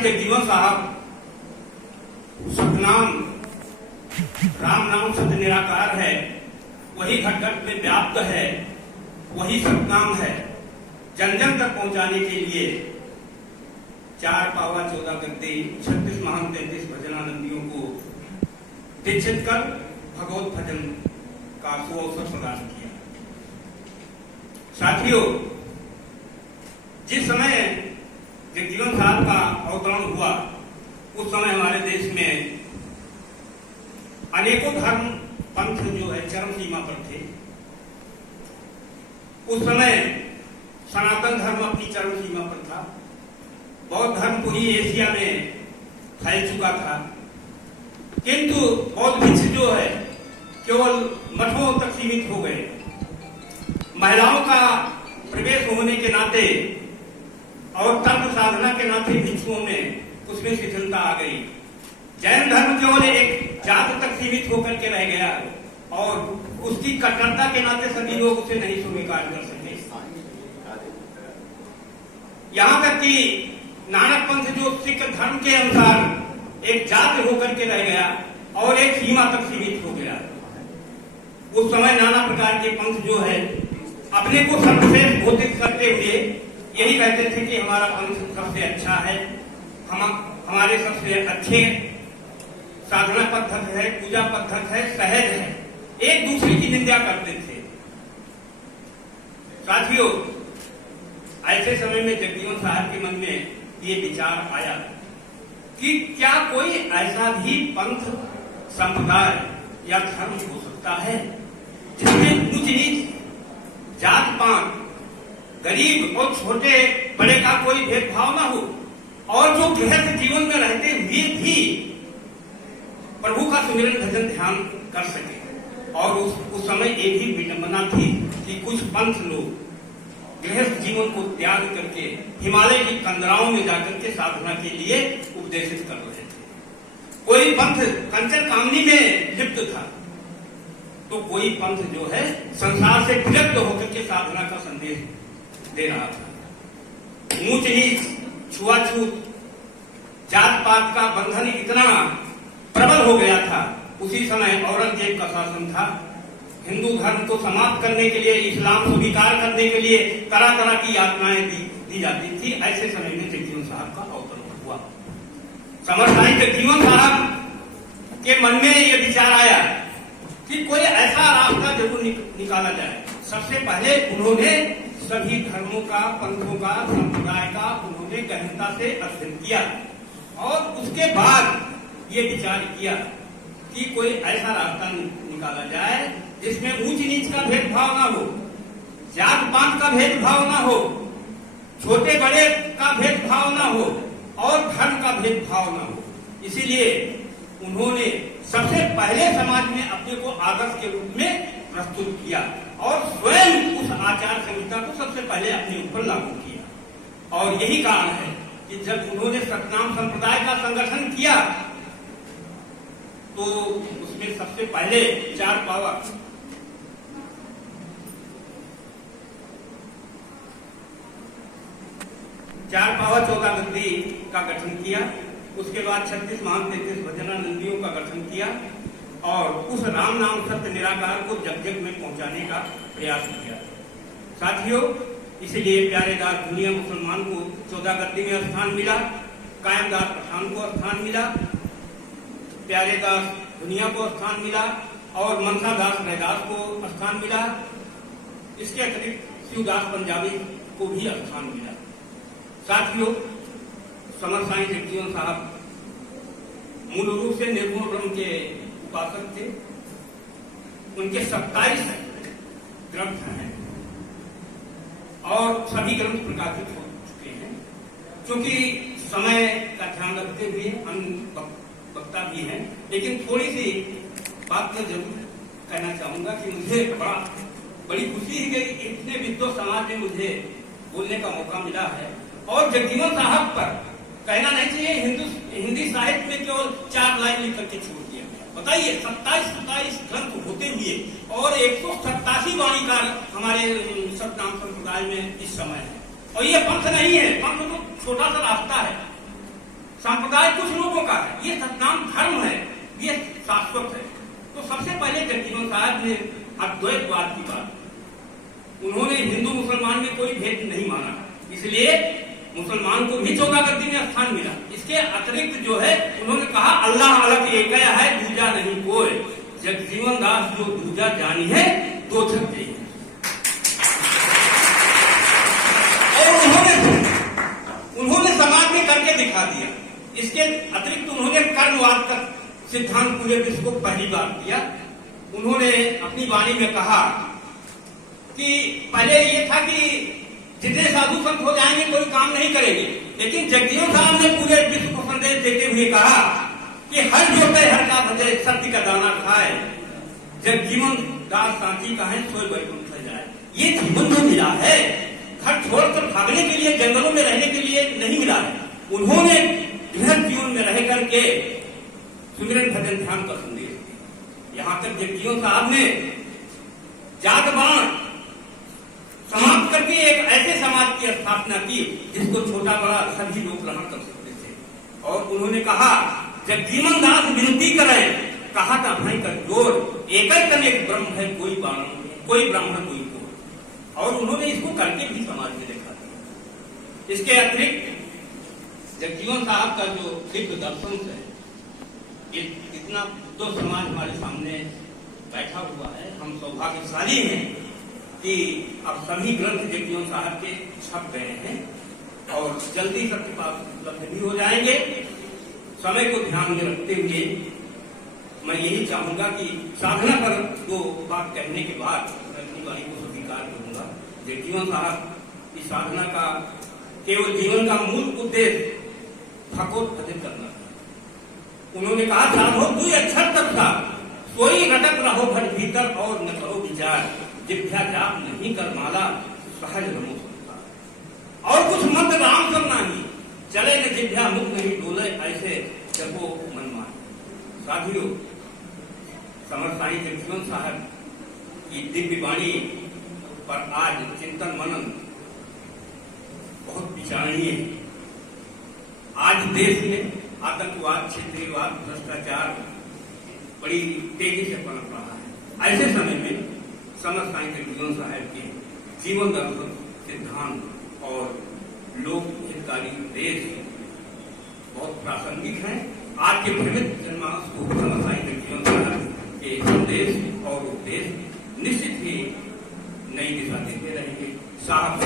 साईं जगजीवन साहब सतनाम राम नाम सत्य निराकार है, वही घट घट में व्याप्त है, वही सतनाम है। जन जन तक पहुंचाने के लिए 4 पावा 14 गद्दी 36 महान 33 भजनानंदियों को दीक्षित कर भगवत भजन का सुअवसर प्रदान किया। साथियों, जिस समय जगजीवन साहब का अवतरण हुआ उस समय हमारे देश में अनेकों धर्म पंथ जो है चरम सीमा पर थे। उस समय सनातन धर्म अपनी चरम सीमा पर था, बौद्ध धर्म पूरी एशिया में फैल चुका था, किंतु बौद्ध भिक्ष जो है केवल मठों तक सीमित हो गए। महिलाओं का प्रवेश होने के नाते और तर्क साधना के नाते भिक्षुओं में उसमें शिथिलता आ गई। जैन धर्म केवल एक जात तक सीमित होकर के रह गया और उसकी कट्टरता के नाते सभी लोग उसे नहीं स्वीकार कर सके। यहाँ तक कि नानक पंथ जो सिख धर्म के अनुसार एक जात होकर के रह गया और एक सीमा तक सीमित हो गया। उस समय नाना प्रकार के पंथ जो है अपने को सर्वश्रेष्ठ घोषित करते हुए यही कहते थे कि हमारा पंथ सबसे अच्छा है, हमारे सबसे अच्छे साधना पद्धत है, पूजा पद्धत है, सहज है, एक दूसरे की निंदा करते थे। साथियों, ऐसे समय में जगजीवन साहब के मन में ये विचार आया कि क्या कोई ऐसा भी पंथ संप्रदाय या धर्म हो सकता है जिसमें ऊंच नीच, जात पात, गरीब और छोटे बड़े का कोई भेदभाव ना हो और जो गृहस्थ जीवन में रहते हुए भी प्रभु का सुमिरन भजन ध्यान कर सके। और उस समय एक ही विडंबना थी कि कुछ पंथ लोग गृहस्थ जीवन को त्याग करके हिमालय की कंदराओं में जाकर के साधना के लिए उपदेशित कर रहे थे। कोई पंथ कंचन कामनी में लिप्त था तो कोई पंथ जो है संसार से विरक्त होकर के साधना का संदेश दे रहा था। ऊंच नीच, छुआछूत, जात पात का बंधन इतना प्रबल हो गया था। उसी समय औरंगजेब का शासन था। हिंदू धर्म को समाप्त करने के लिए, इस्लाम स्वीकार करने के लिए तरह तरह की यातनाएं दी जाती थी। ऐसे समय में जगजीवन साहब का अवतरण हुआ। समर्थ साईं जगजीवन साहब के मन में यह विचार आया कि कोई ऐसा रास्ता जरूर निकाला जाए। सबसे पहले उन्होंने सभी धर्मों का, पंथों का, संप्रदाय का उन्होंने गहनता से अध्ययन किया और उसके बाद ये विचार किया कि कोई ऐसा रास्ता निकाला जाए जिसमें ऊंच नीच का भेदभाव ना हो, जात पात का भेदभाव ना हो, छोटे बड़े का भेदभाव ना हो और धर्म का भेदभाव ना हो। इसीलिए उन्होंने सबसे पहले समाज में अपने को आदर्श के रूप में प्रस्तुत किया और स्वयं उस आचार संहिता को सबसे पहले अपने ऊपर लागू किया। और यही कारण है कि जब उन्होंने सतनाम संप्रदाय का संगठन किया तो उसमें सबसे पहले 4 पावा 14 गद्दी का गठन किया। उसके बाद 36 महान 33 भजनानंदियों का गठन किया और उस राम नाम सत्य निराकार को जग जग में पहुंचाने का प्रयास किया। साथियों, इसलिए प्यारे दास दुनिया मुसलमान को 14 गद्दी में स्थान मिला, कायमदास पठान को स्थान मिला, प्यारे दास दुनिया को स्थान मिला और मनसा दास रैदास को स्थान मिला। इसके अतिरिक्त शिवदास पंजाबी को भी स्थान मिला। साथियों, समर्थ साईं जगजीवन साहब मूल रूप से निर्गुण ब्रह्म के उपासक थे। उनके 27 ग्रंथ हैं और सभी ग्रंथ प्रकाशित हो चुके हैं। क्योंकि समय का ध्यान रखते हुए अन्य वक्ता भी हैं, लेकिन थोड़ी सी बात मैं जरूर कहना चाहूंगा कि मुझे बड़ी खुशी है कि इतने विद्वान समाज में मुझे बोलने का मौका मिला है। और जगजीवन साहब पर कहना नहीं चाहिए हिंदी साहित्य में केवल 4 लाइन लिख करके छोड़ दिया। बताइए, 27 ग्रंथ होते हुए और 187 वाणीकार हमारे सतनाम संप्रदाय में इस समय है। और ये पंथ नहीं है, पंथ तो छोटा सा रास्ता है। संप्रदाय कुछ लोगों का है, ये सतनाम धर्म है, ये शाश्वत है। तो सबसे पहले जगजीवन साहब ने अद्वैतवाद की बात, उन्होंने हिंदू मुसलमान में कोई भेद नहीं माना, इसलिए मुसलमान को भी 14 गद्दी में स्थान मिला। इसके अतिरिक्त जो है उन्होंने कहा अल्लाह अलग एक है, दूजा नहीं कोई, जगजीवन दास जो दूजा जानी है दो छक्के। और उन्होंने समाज में करके दिखा दिया। इसके अतिरिक्त उन्होंने कर्मवाद का सिद्धांत पूरे विश्व को पहली बार दिया। उन्होंने अपनी वाणी में कहा कि पहले ये था कि जितने साधु संत हो जाएंगे कोई काम नहीं करेंगे, लेकिन जगजीवन साहब ने पूरे विश्व को संदेश देते हुए कहा कि हर जोते हर का भजे, सत्य का दाना खाए, जगजीवन दास सांची का है सोई वैकुंठ जाए। ये जीवन जो मिला है घर छोड़कर भागने के लिए, जंगलों में रहने के लिए नहीं मिला है। उन्होंने गृहस्थ जीवन में रह करके सुमिरन भजन ध्यान का संदेश दिया। यहां तक जगजीवन साहब ने जात बाण समाप्त करके एक ऐसे समाज की स्थापना की जिसको छोटा बड़ा सभी लोग ग्रहण कर सकते थे। और उन्होंने कहा जगजीवन दास विनती करें, कहा था भाई का जोर, एक ब्रह्म है, कोई ब्राह्मण कोई को। और उन्होंने इसको करके भी समाज में देखा था। इसके अतिरिक्त जगजीवन साहब का जो दिव्य दर्शन है, इतना तो समाज हमारे सामने बैठा हुआ है। हम सौभाग्यशाली हैं कि अब सभी ग्रंथ जगजीवन साहब के छप गए हैं और जल्दी सबके पास उपलब्ध भी हो जाएंगे। समय को ध्यान में रखते हुए मैं यही चाहूंगा कि साधना पर दो बात कहने के बाद मैं अपनी वाणी को स्वीकार करूंगा। जगजीवन साहब इस साधना का केवल जीवन का मूल उद्देश्य भगवत करना था। उन्होंने कहा जानो तू अक्षर तक था, सोई रटक रहो भट भीतर और न करो विचार, जिभ्या जाप नहीं कर माला सहज रमो संसार। और कुछ मंत्र राम करना ही चले न जिभ्या मुख नहीं डोले, ऐसे जपो मन मान। साथियों, समर्थ साईं जगजीवन साहब की दिव्य वाणी पर आज चिंतन मनन बहुत विचारणीय है। आज देश में आतंकवाद, क्षेत्रीयवाद, भ्रष्टाचार बड़ी तेजी से पनप रहा है। ऐसे समय में समर्थ साईं जगजीवन साहब के जीवन दर्शन, सिद्धांत और लोक हितकारी उपदेश बहुत प्रासंगिक हैं। आज के भ्रमित जनमानस को समर्थ साईं जगजीवन साहब के संदेश और उपदेश निश्चित ही नई दिशा देते रहेंगे। साहब